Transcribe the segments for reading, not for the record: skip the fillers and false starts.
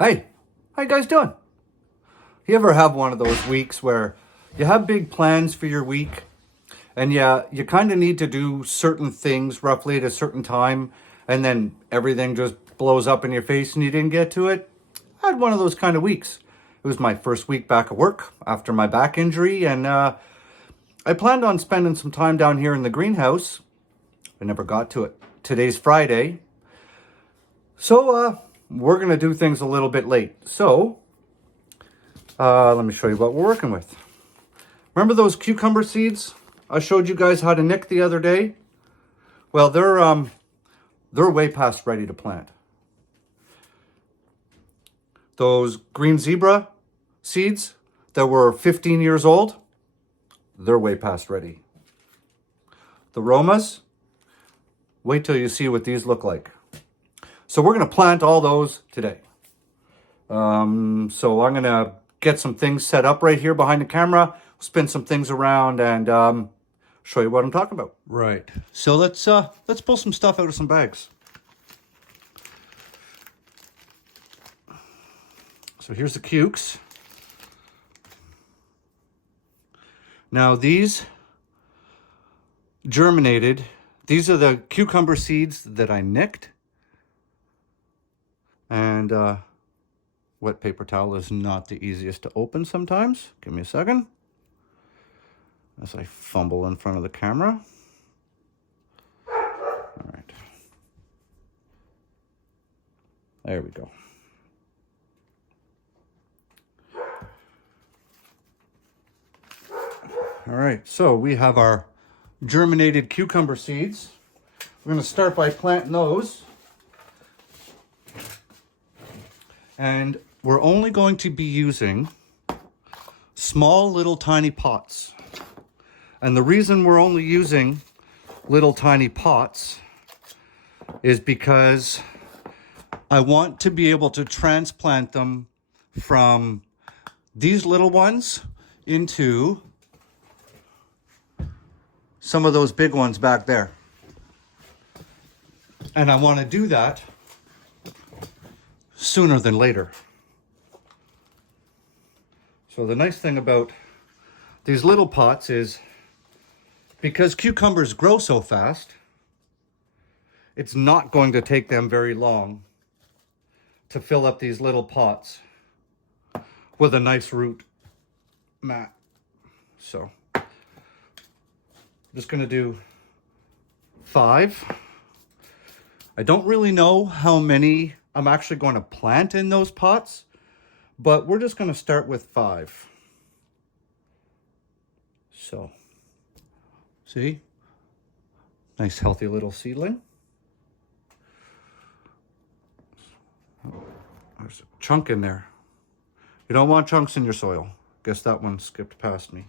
Hey, how you guys doing? You ever have one of those weeks where you have big plans for your week and you kind of need to do certain things roughly at a certain time and then everything just blows up in your face and you didn't get to it? I had one of those kind of weeks. It was my first week back at work after my back injury and I planned on spending some time down here in the greenhouse. I never got to it. Today's Friday. So we're going to do things a little bit late. So let me show you what we're working with. Remember those cucumber seeds I showed you guys how to nick the other day? Well, they're way past ready to plant. Those green zebra seeds that were 15 years old, they're way past ready. The Romas, wait till you see what these look like. So we're going to plant all those today. So I'm going to get some things set up right here behind the camera, spin some things around, and show you what I'm talking about. Right. So let's pull some stuff out of some bags. So here's the cukes. Now these germinated. These are the cucumber seeds that I nicked. And wet paper towel is not the easiest to open sometimes. Give me a second. As I fumble in front of the camera. All right. There we go. All right, so we have our germinated cucumber seeds. We're going to start by planting those. And we're only going to be using small little tiny pots. And the reason we're only using little tiny pots is because I want to be able to transplant them from these little ones into some of those big ones back there. And I want to do that sooner than later. So the nice thing about these little pots is because cucumbers grow so fast, it's not going to take them very long to fill up these little pots with a nice root mat. So I'm just going to do 5. I don't really know how many I'm actually going to plant in those pots, but we're just going to start with 5. So, see? Nice healthy little seedling. There's a chunk in there. You don't want chunks in your soil. Guess that one skipped past me.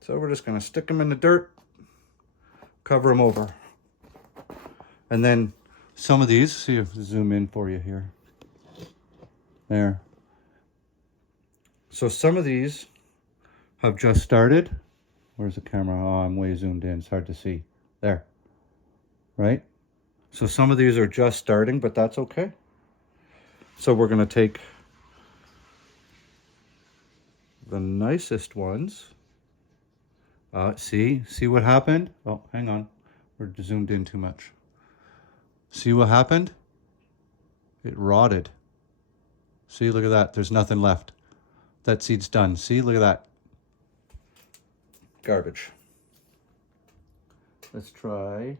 So we're just going to stick them in the dirt, cover them over. And then some of these, see if I zoom in for you here. There. So some of these have just started. Where's the camera? Oh, I'm way zoomed in. It's hard to see. There. Right? So some of these are just starting, but that's okay. So we're going to take the nicest ones. See what happened? Oh, hang on. We're zoomed in too much. See what happened? It rotted. See, look at that. There's nothing left. That seed's done. See, look at that. Garbage. Let's try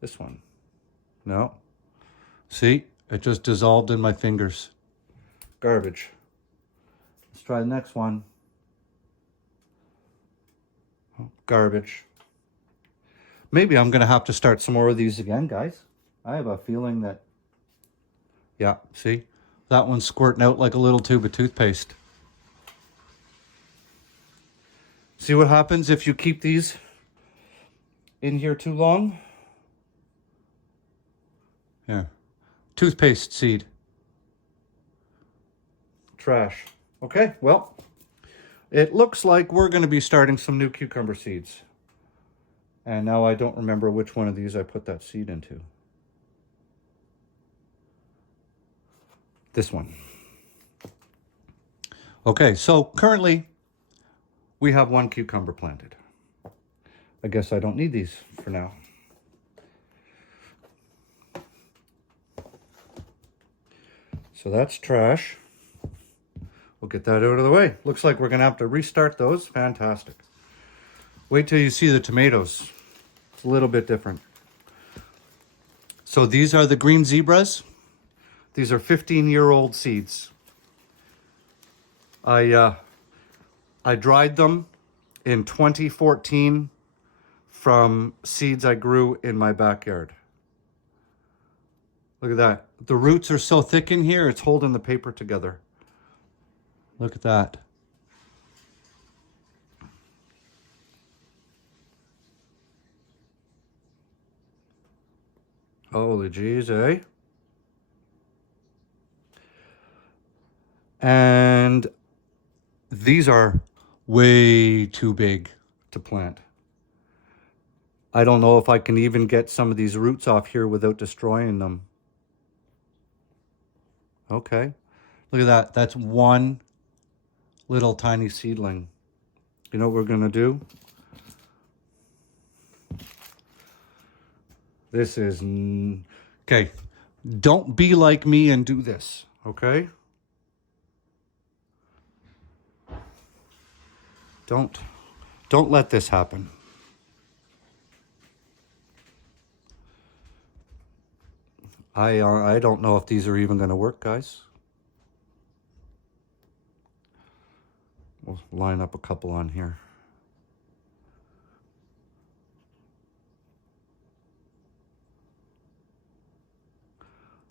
this one. No. See, it just dissolved in my fingers. Garbage. Let's try the next one. Oh, garbage. Maybe I'm going to have to start some more of these again, guys. I have a feeling that, yeah, see? That one's squirting out like a little tube of toothpaste. See what happens if you keep these in here too long? Here. Toothpaste seed. Trash. Okay, well, it looks like we're going to be starting some new cucumber seeds. And now I don't remember which one of these I put that seed into. this one. Okay, so currently we have one cucumber planted. I guess I don't need these for now. So that's trash. We'll get that out of the way. Looks like we're gonna have to restart those. Fantastic. Wait till you see the tomatoes. It's a little bit different. So these are the green zebras. These are 15-year-old seeds. I dried them in 2014 from seeds I grew in my backyard. Look at that. The roots are so thick in here, it's holding the paper together. Look at that. Holy jeez, eh? And these are way too big to plant. I don't know if I can even get some of these roots off here without destroying them. Okay, look at that. That's one little tiny seedling. You know what we're gonna do? This is, okay, don't be like me and do this, okay? Don't let this happen. I don't know if these are even gonna work, guys. We'll line up a couple on here.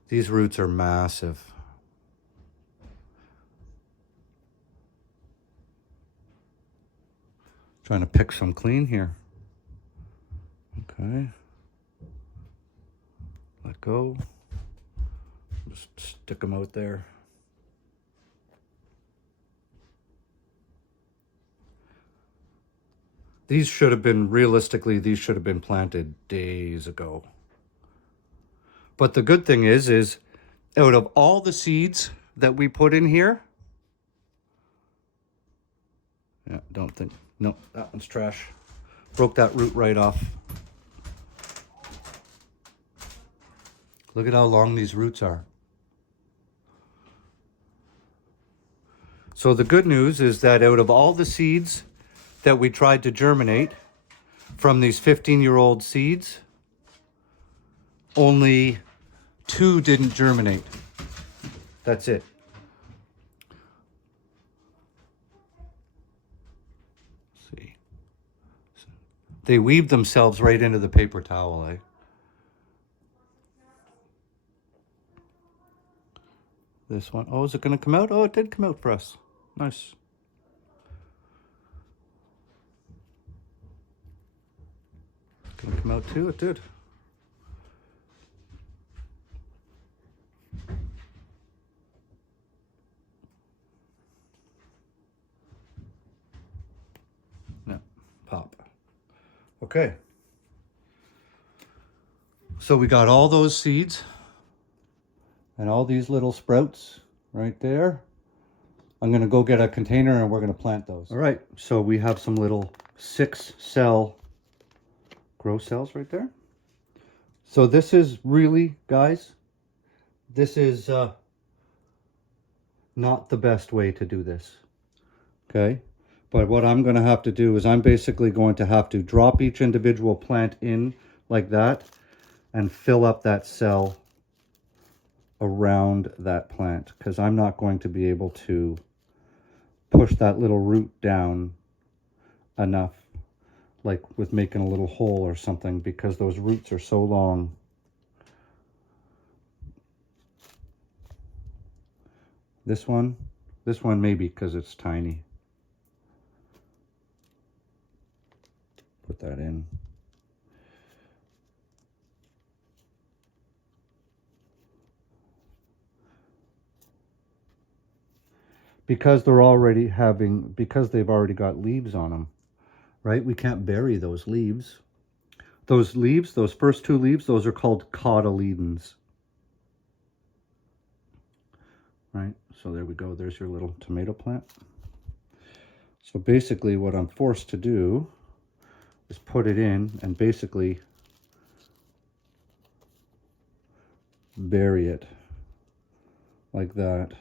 These roots are massive. Trying to pick some clean here. Okay. Let go. Just stick them out there. These should have been, realistically, these should have been planted days ago. But the good thing is out of all the seeds that we put in here, yeah, don't think, no, that one's trash. Broke that root right off. Look at how long these roots are. So the good news is that out of all the seeds that we tried to germinate from these 15-year-old seeds, only 2 didn't germinate. That's it. Let's see. They weave themselves right into the paper towel, eh? This one. Oh, is it going to come out? Oh, it did come out for us. Nice. Going to come out too? It did. No, pop. Okay. So we got all those seeds and all these little sprouts right there. I'm going to go get a container and we're going to plant those. All right, so we have some little 6-cell grow cells right there. So this is really, guys, this is not the best way to do this, okay? But what I'm going to have to do is I'm basically going to have to drop each individual plant in like that and fill up that cell around that plant, because I'm not going to be able to push that little root down enough, like with making a little hole or something, because those roots are so long. This one maybe because it's tiny. Put that in. Because they've already got leaves on them, right? We can't bury those leaves. Those leaves, those first 2 leaves, those are called cotyledons. right? So there we go. There's your little tomato plant. So basically what I'm forced to do is put it in and basically bury it like that.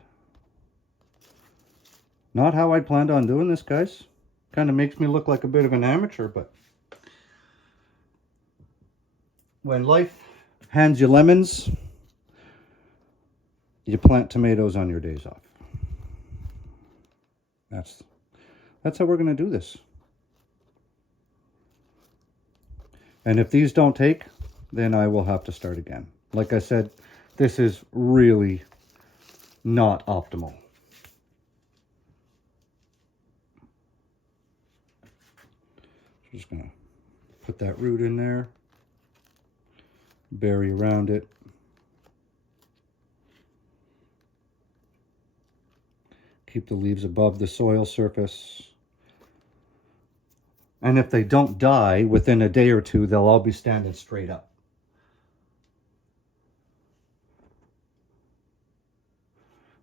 Not how I planned on doing this, guys. Kind of makes me look like a bit of an amateur, but when life hands you lemons, you plant tomatoes on your days off. That's how we're going to do this. And if these don't take, then I will have to start again. Like I said, this is really not optimal. Just going to put that root in there, bury around it. Keep the leaves above the soil surface. And if they don't die within a day or two, they'll all be standing straight up.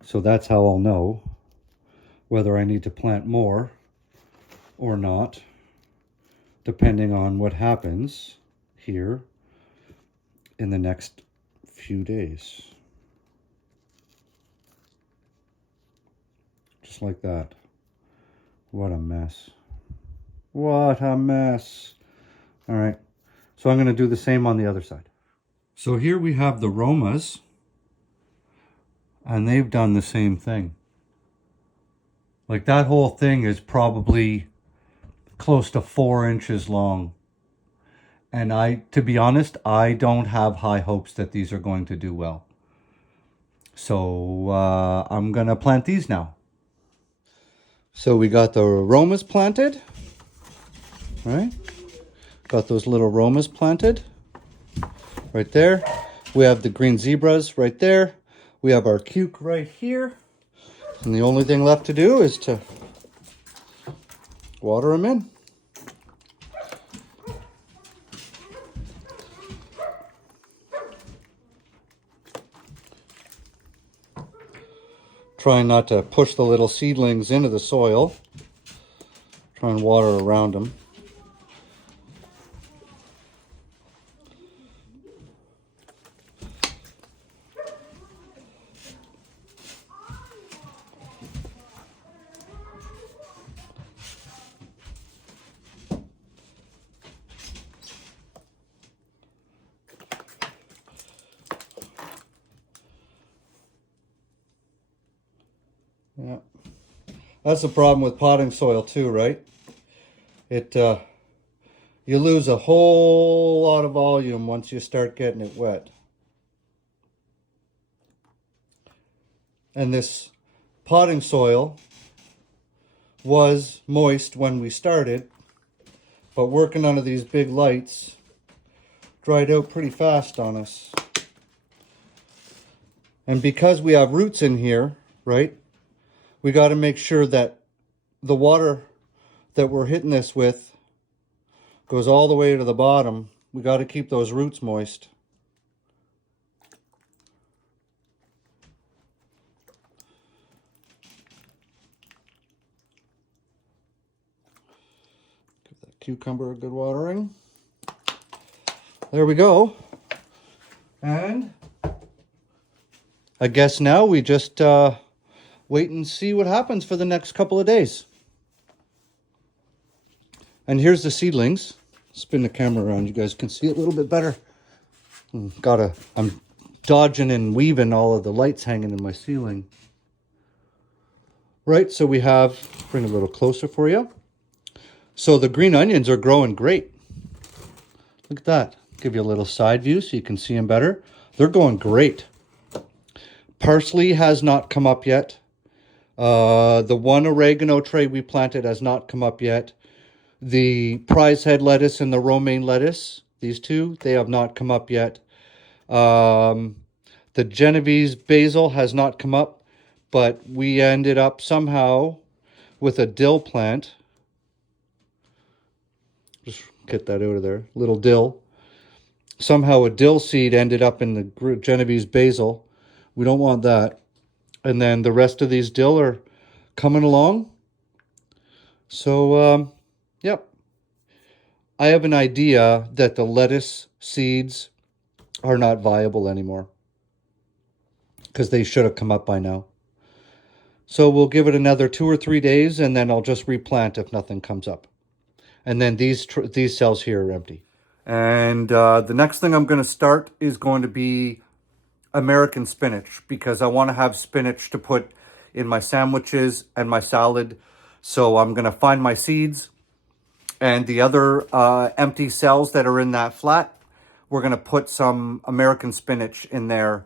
So that's how I'll know whether I need to plant more or not, depending on what happens here in the next few days. Just like that. What a mess. What a mess. All right. So I'm going to do the same on the other side. So here we have the Romas, and they've done the same thing. Like that whole thing is probably close to 4 inches long. And to be honest, I don't have high hopes that these are going to do well. So I'm going to plant these now. So we got the Romas planted, right? Got those little Romas planted right there. We have the green zebras right there. We have our cuke right here. And the only thing left to do is to water them in. Trying not to push the little seedlings into the soil. Try and water around them. Yeah, that's the problem with potting soil too, right? You lose a whole lot of volume once you start getting it wet. And this potting soil was moist when we started, but working under these big lights dried out pretty fast on us. And because we have roots in here, right? We got to make sure that the water that we're hitting this with goes all the way to the bottom. We got to keep those roots moist. Give that cucumber a good watering. There we go. And I guess now we just wait and see what happens for the next couple of days. And here's the seedlings. Spin the camera around, you guys can see it a little bit better. I'm dodging and weaving all of the lights hanging in my ceiling. Right, so we have, bring it a little closer for you. So the green onions are growing great. Look at that. Give you a little side view so you can see them better. They're going great. Parsley has not come up yet. The one oregano tray we planted has not come up yet. The prize head lettuce and the romaine lettuce, these two, they have not come up yet. The Genovese basil has not come up, but we ended up somehow with a dill plant. Just get that out of there. Little dill. Somehow a dill seed ended up in the Genovese basil. We don't want that. And then the rest of these dill are coming along. So, yep. I have an idea that the lettuce seeds are not viable anymore because they should have come up by now. So we'll give it another 2 or 3 days, and then I'll just replant if nothing comes up. And then these cells here are empty. And the next thing I'm going to start is going to be American spinach, because I want to have spinach to put in my sandwiches and my salad. So I'm going to find my seeds and the other empty cells that are in that flat. We're going to put some American spinach in there,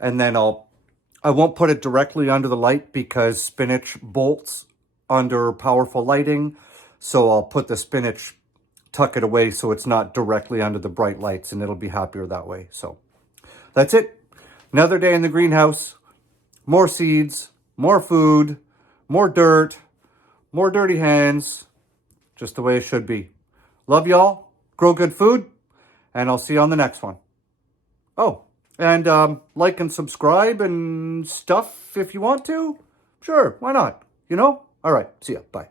and then I won't put it directly under the light because spinach bolts under powerful lighting. So I'll put the spinach, tuck it away so it's not directly under the bright lights, and it'll be happier that way. So that's it. Another day in the greenhouse. More seeds, more food, more dirt, more dirty hands. Just the way it should be. Love y'all. Grow good food. And I'll see you on the next one. Oh, and like and subscribe and stuff if you want to. Sure, why not? You know? All right, see ya. Bye.